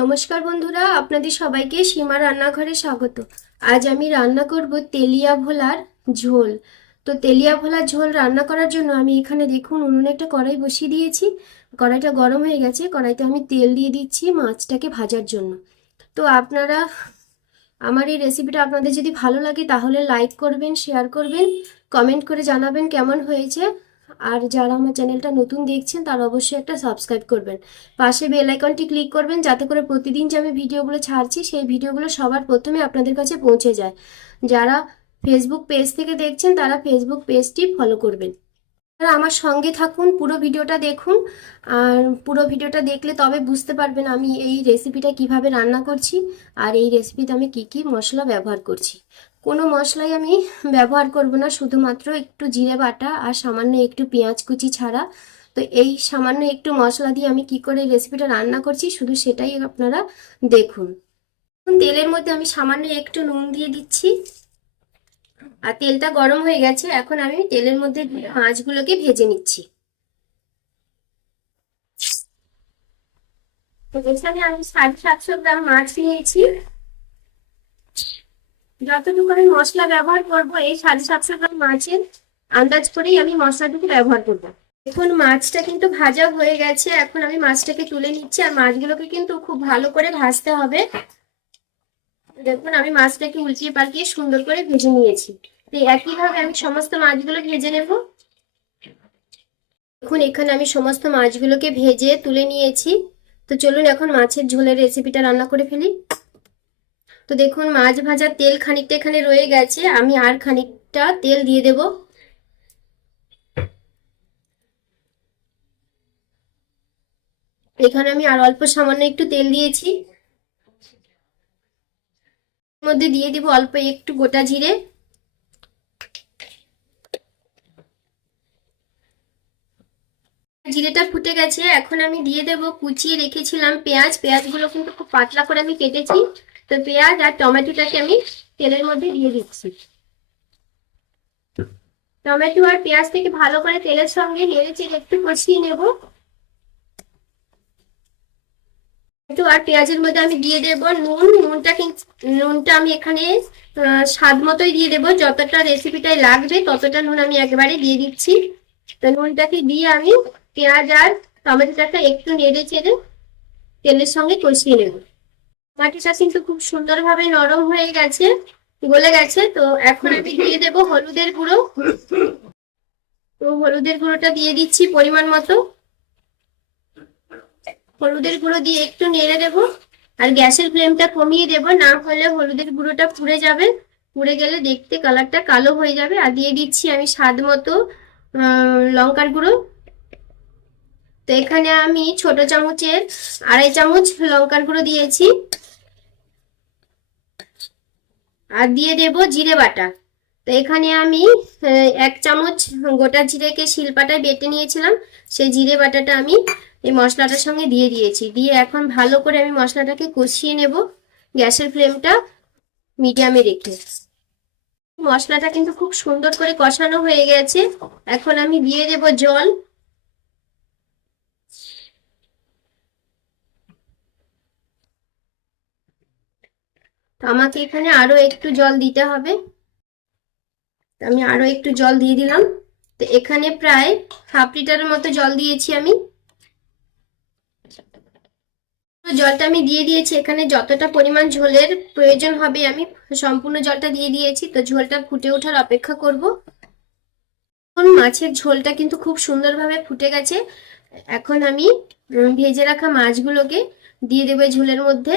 নমস্কার বন্ধুরা, আপনাদের সবাইকে সীমা রান্নাঘরে স্বাগত। আজ আমি রান্না করব তেলিয়া ভোলার ঝোল। তো তেলিয়া ভোলার ঝোল রান্না করার জন্য আমি এখানে দেখুন উনুনে একটা কড়াই বসিয়ে দিয়েছি। কড়াইটা গরম হয়ে গেছে, কড়াইতে আমি তেল দিয়ে দিচ্ছি মাছটাকে ভাজার জন্য। তো আপনারা, আমার এই রেসিপিটা আপনাদের যদি ভালো লাগে তাহলে লাইক করবেন শেয়ার করবেন কমেন্ট করে জানাবেন কেমন হয়েছে। আর যারা আমার চ্যানেলটা নতুন দেখছেন, তারা অবশ্যই একটা সাবস্ক্রাইব করবেন। পাশে বেল আইকনটি ক্লিক করবেন, যাতে করে প্রতিদিন যে আমি ভিডিওগুলো ছাড়ছি, সেই ভিডিওগুলো সবার প্রথমে আপনাদের কাছে পৌঁছে যায়। যারা ফেসবুক পেজ থেকে দেখছেন, তারা ফেসবুক পেজটি ফলো করবেন। আর আমার সঙ্গে থাকুন, পুরো ভিডিওটা দেখুন। আর পুরো ভিডিওটা দেখলে তবে বুঝতে পারবেন আমি এই রেসিপিটা কীভাবে রান্না করছি, আর এই রেসিপিতে আমি কি কি মশলা ব্যবহার করছি। কোনো মশলাই আমি ব্যবহার করব না, শুধুমাত্র একটু জিরে বাটা আর সামান্য একটু পেঁয়াজ কুচি ছাড়া। তো এই সামান্য একটু মশলা দিয়ে আমি কি করে রেসিপিটা রান্না করছি, শুধু সেটাই আপনারা দেখুন। তেলের মধ্যে আমি সামান্য একটু নুন দিয়ে দিচ্ছি। আর তেলটা গরম হয়ে গেছে, এখন আমি তেলের মধ্যে মাছগুলোকে ভেজে নিচ্ছি। এখানে আমি সাড়ে সাতশো গ্রাম মাছ নিয়েছি। যতটুকু আমি মশলা ব্যবহার করব, এই সাড়ে সাতশো গ্রাম মাছের আন্দাজ করেই আমি মশলাটুকু ব্যবহার করব। দেখুন, মাছটা কিন্তু ভাজা হয়ে গেছে। এখন আমি মাছটাকে তুলে নিচ্ছি আর মাছগুলোকে কিন্তু খুব ভালো করে ভাজতে হবে। দেখুন, আমি মাছটাকে উল্টিয়ে পাল্টিয়ে সুন্দর করে ভেজে নিয়েছি। তো একইভাবে আমি সমস্ত মাছগুলো ভেজে নেব। দেখুন, এখানে আমি সমস্ত মাছগুলোকে ভেজে তুলে নিয়েছি। তো চলুন, এখন মাছের ঝোলের রেসিপিটা রান্না করে ফেলি। তো দেখুন, মাছ ভাজার তেল খানিকটা এখানে রয়ে গেছে। আমি আর খানিকটা তেল দিয়ে দেব। এখানে আমি আর অল্প সামান্য একটু তেল দিয়েছি। মধ্যে দিয়ে দিব অল্প একটু গোটা জিরে। জিরেটা ফুটে গেছে। এখন আমি দিয়ে দেব, কুচিয়ে রেখেছিলাম পেঁয়াজ। পেঁয়াজগুলো কিন্তু খুব পাতলা করে আমি কেটেছি। তো পেঁয়াজ আর টমেটোটাকে আমি তেলের মধ্যে দিয়ে দিচ্ছি। টমেটো আর পেঁয়াজ থেকে ভালো করে তেলের সঙ্গে নেড়ে চেড়ে একটু কষিয়ে নেব। একটু আর পেঁয়াজের মধ্যে আমি দিয়ে দেব নুন। নুনটা নুনটা আমি এখানে স্বাদ মতোই দিয়ে দেবো। যতটা রেসিপিটাই লাগবে ততটা নুন আমি একবারে দিয়ে দিচ্ছি। তো নুনটাকে দিয়ে আমি পেঁয়াজ আর টমেটোটাকে একটু নেড়ে চেড়ে তেলের সঙ্গে কষিয়ে নেব। মাটিটা কিন্তু খুব সুন্দরভাবে নরম হয়ে গেছে, গলে গেছে, তো এখন আমি দিয়ে দেব হলুদের গুঁড়ো। তো হলুদের গুঁড়োটা দিয়ে দিচ্ছি পরিমাণ মতো। হলুদের গুঁড়ো দিয়ে একটু নেড়ে দেব, আর গ্যাসের ফ্লেমটা কমিয়ে দেব, না হলে হলুদের গুঁড়োটা পুড়ে যাবে। পুড়ে গেলে দেখতে কালারটা কালো হয়ে যাবে, আর দিয়ে দিচ্ছি আমি স্বাদ মতো লঙ্কার গুঁড়ো। তো এখানে আমি ছোট চামচের আড়াই চামচ লঙ্কার গুঁড়ো দিয়েছি। আর দিয়ে দেব জিরে বাটা। তো এখানে আমি এক চামচ গোটা জিরেকে শিলপাটায় বেটে নিয়েছিলাম। সেই জিরে বাটাটা আমি এই মশলাটার সঙ্গে দিয়ে দিয়েছি। দিয়ে এখন ভালো করে আমি মশলাটাকে কষিয়ে নেব গ্যাসের ফ্লেমটা মিডিয়ামে রেখে। মশলাটা কিন্তু খুব সুন্দর করে কষানো হয়ে গেছে। এখন আমি দিয়ে দেব জল। আমাকে এখানে আরও একটু জল দিতে হবে। আমি আরও একটু জল দিয়ে দিলাম। তো এখানে প্রায় হাফ লিটারের মতো জল দিয়েছি আমি। জলটা আমি দিয়ে দিয়েছি। এখানে যতটা পরিমাণ ঝোলের প্রয়োজন হবে আমি সম্পূর্ণ জলটা দিয়ে দিয়েছি। তো ঝোলটা ফুটে ওঠার অপেক্ষা করব। এখন মাছের ঝোলটা কিন্তু খুব সুন্দরভাবে ফুটে গেছে। এখন আমি ভেজে রাখা মাছগুলোকে দিয়ে দেবো ঝোলের মধ্যে।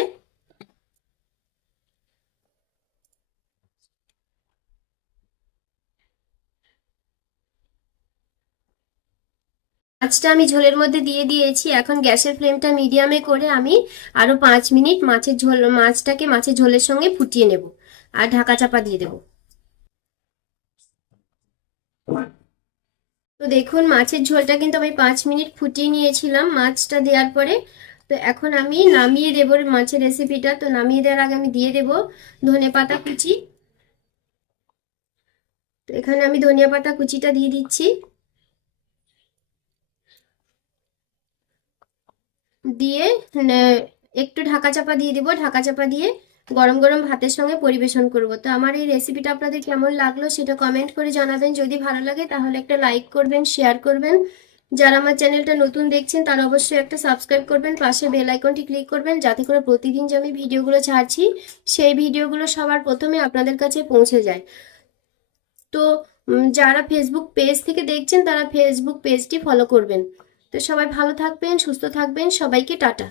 মাছটা আমি ঝোলের মধ্যে দিয়ে দিয়েছি। এখন গ্যাসের ফ্লেমটা মিডিয়ামে করে আমি আরও পাঁচ মিনিট মাছের ঝোল, মাছটাকে মাছের ঝোলের সঙ্গে ফুটিয়ে নেব আর ঢাকা চাপা দিয়ে দেব। তো দেখুন, মাছের ঝোলটা কিন্তু আমি পাঁচ মিনিট ফুটিয়ে নিয়েছিলাম মাছটা দেওয়ার পরে। তো এখন আমি নামিয়ে দেবো মাছের রেসিপিটা তো নামিয়ে দেওয়ার আগে আমি দিয়ে দেব ধনে পাতা কুচি। তো এখানে আমি ধনিয়া পাতা কুচিটা দিয়ে দিচ্ছি। দিয়ে একটু ঢাকা চাপা দিয়ে দিব। ঢাকা চাপা দিয়ে গরম গরম ভাতের সঙ্গে পরিবেশন করব। তো আমার এই রেসিপিটা আপনাদের কেমন লাগল সেটা কমেন্ট করে জানাবেন। যদি ভালো লাগে তাহলে একটা লাইক করবেন শেয়ার করবেন। যারা আমার চ্যানেলটা নতুন দেখছেন তারা অবশ্যই একটা সাবস্ক্রাইব করবেন, পাশে বেল আইকনটি ক্লিক করবেন, যাতে করে প্রতিদিন যে আমি ভিডিওগুলো ছাড়ছি, সেই ভিডিওগুলো সবার প্রথমে আপনাদের কাছে পৌঁছে যায়। তো যারা ফেসবুক পেজ থেকে দেখছেন তারা ফেসবুক পেজটি ফলো করবেন। তো সবাই ভালো থাকবেন সুস্থ থাকবেন। সবাইকে টাটা।